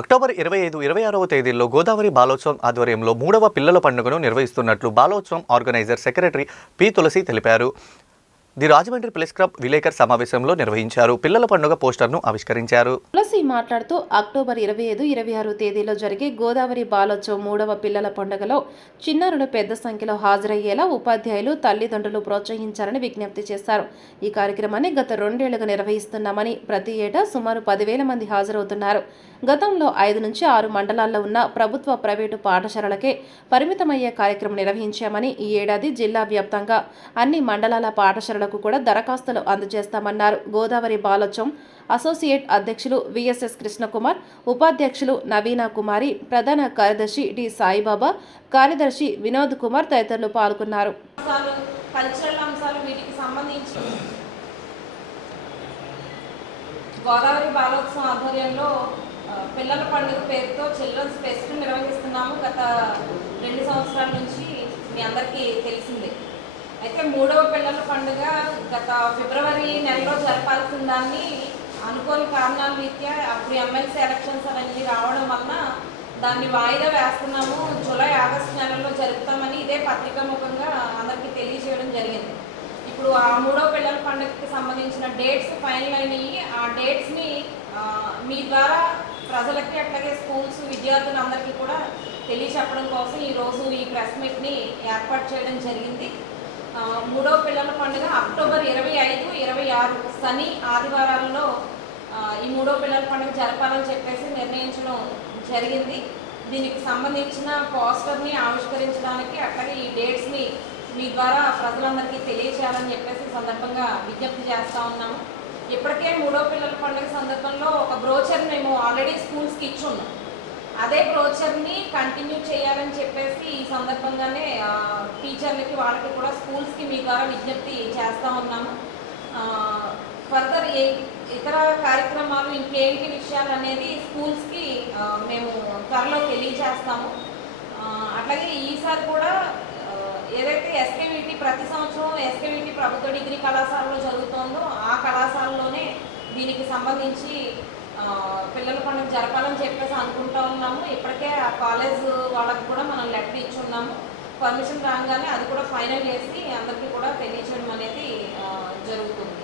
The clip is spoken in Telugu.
అక్టోబర్ 25, 26వ తేదీల్లో గోదావరి బాలోత్సవం ఆధ్వర్యంలో 3వ పిల్లల పండుగను నిర్వహిస్తున్నట్లు బాలోత్సవం ఆర్గనైజర్ సెక్రటరీ పి తులసి తెలిపారు. ది రాజమండ్రి ప్రెస్ క్లబ్ విలేకర్ సమావేశంలో నిర్వహించారు. పిల్లల పండుగ పోస్టర్ను ఆవిష్కరించారు. తులసి మాట్లాడుతూ అక్టోబర్ 25, 26 తేదీలో జరిగే గోదావరి బాలోత్సవం 3వ పిల్లల పండుగలో చిన్నారులు పెద్ద సంఖ్యలో హాజరయ్యేలా ఉపాధ్యాయులు, తల్లిదండ్రులు ప్రోత్సహించాలని విజ్ఞప్తి చేశారు. ఈ కార్యక్రమాన్ని గత 2 ఏళ్లుగా నిర్వహిస్తున్నామని, ప్రతి ఏటా సుమారు 10,000 మంది హాజరవుతున్నారు. గతంలో 5 నుంచి 6 మండలాల్లో ఉన్న ప్రభుత్వ, ప్రైవేటు పాఠశాలలకే పరిమితమయ్యే కార్యక్రమం నిర్వహించామని, ఈ ఏడాది జిల్లా వ్యాప్తంగా అన్ని మండలాల పాఠశాలలకు కూడా దరఖాస్తులు అందజేస్తామన్నారు. గోదావరి బాలోత్సవం అసోసియేట్ అధ్యక్షులు విఎస్ఎస్ కృష్ణకుమార్, ఉపాధ్యక్షులు నవీనా కుమారి, ప్రధాన కార్యదర్శి డి సాయిబాబా, కార్యదర్శి వినోద్ కుమార్ తదితరులు పాల్గొన్నారు. కల్చరల్ అంశాలు వీటికి సంబంధించి గోదావరి బాలోత్సవం ఆధ్వర్యంలో పిల్లల పండుగ పేరుతో చిల్డ్రన్స్ ఫెస్ట్ నిర్వహిస్తున్నాము. గత 2 సంవత్సరాల నుంచి మీ అందరికీ తెలిసిందే. అయితే 3వ పిల్లల పండుగ గత ఫిబ్రవరి నెలలో జరపాల్సిన దాన్ని అనుకోని కారణాల రీత్యా అప్పుడు ఎమ్మెల్సీ ఎలక్షన్స్ అవన్నీ రావడం వలన దాన్ని వాయిదా వేస్తున్నాము. జూలై, ఆగస్టు నెలలో జరుపుతామని ఇదే పత్రికా ముఖంగా అందరికీ తెలియజేయడం జరిగింది. ఇప్పుడు ఆ 3వ పిల్లల పండుగకి సంబంధించిన డేట్స్ ఫైనల్ అయినాయి. ఆ డేట్స్ని మీ ద్వారా ప్రజలకి, అట్లాగే స్కూల్స్ విద్యార్థులందరికీ కూడా తెలియచెప్పడం కోసం ఈరోజు ఈ ప్రెస్ మీట్ని ఏర్పాటు చేయడం జరిగింది. 3వ పిల్లల పండుగ అక్టోబర్ 25, 26 శని ఆదివారాల్లో ఈ 3వ పిల్లల పండుగ జరపాలని చెప్పేసి నిర్ణయించడం జరిగింది. దీనికి సంబంధించిన పోస్టర్ని ఆవిష్కరించడానికి, అట్లాగే ఈ డేట్స్ని మీ ద్వారా ప్రజలందరికీ తెలియచేయాలని చెప్పేసి సందర్భంగా విజ్ఞప్తి చేస్తూ ఉన్నాము. ఇప్పటికే 3వ పిల్లల పండుగ సందర్భంలో ఒక బ్రోచర్ మేము ఆల్రెడీ స్కూల్స్కి ఇచ్చున్నాం. అదే బ్రోచర్ని కంటిన్యూ చేయాలని చెప్పేసి ఈ సందర్భంగానే టీచర్లకి, వాళ్ళకి కూడా స్కూల్స్కి మీ ద్వారా విజ్ఞప్తి చేస్తూ ఉన్నాము. ఫర్దర్ ఇతర కార్యక్రమాలు ఇంకేంటి విషయాలు అనేది స్కూల్స్కి మేము త్వరలో తెలియజేస్తాము. అట్లాగే ఈసారి కూడా ఏదైతే ఎస్కేవిటి ప్రతి సంవత్సరం ఎస్కేవిటి ప్రభుత్వ డిగ్రీ కళాశాలలో జరుగుతుందో ఆ కళాశాలలోనే దీనికి సంబంధించి పిల్లల పండుగ జరపాలని చెప్పేసి అనుకుంటూ ఉన్నాము. ఇప్పటికే ఆ కాలేజ్ వాళ్ళకి కూడా మనం లెటర్ ఇచ్చి ఉన్నాము. పర్మిషన్ రాగానే అది కూడా ఫైనల్ చేసి అందరికీ కూడా తెలియచేయడం అనేది జరుగుతుంది.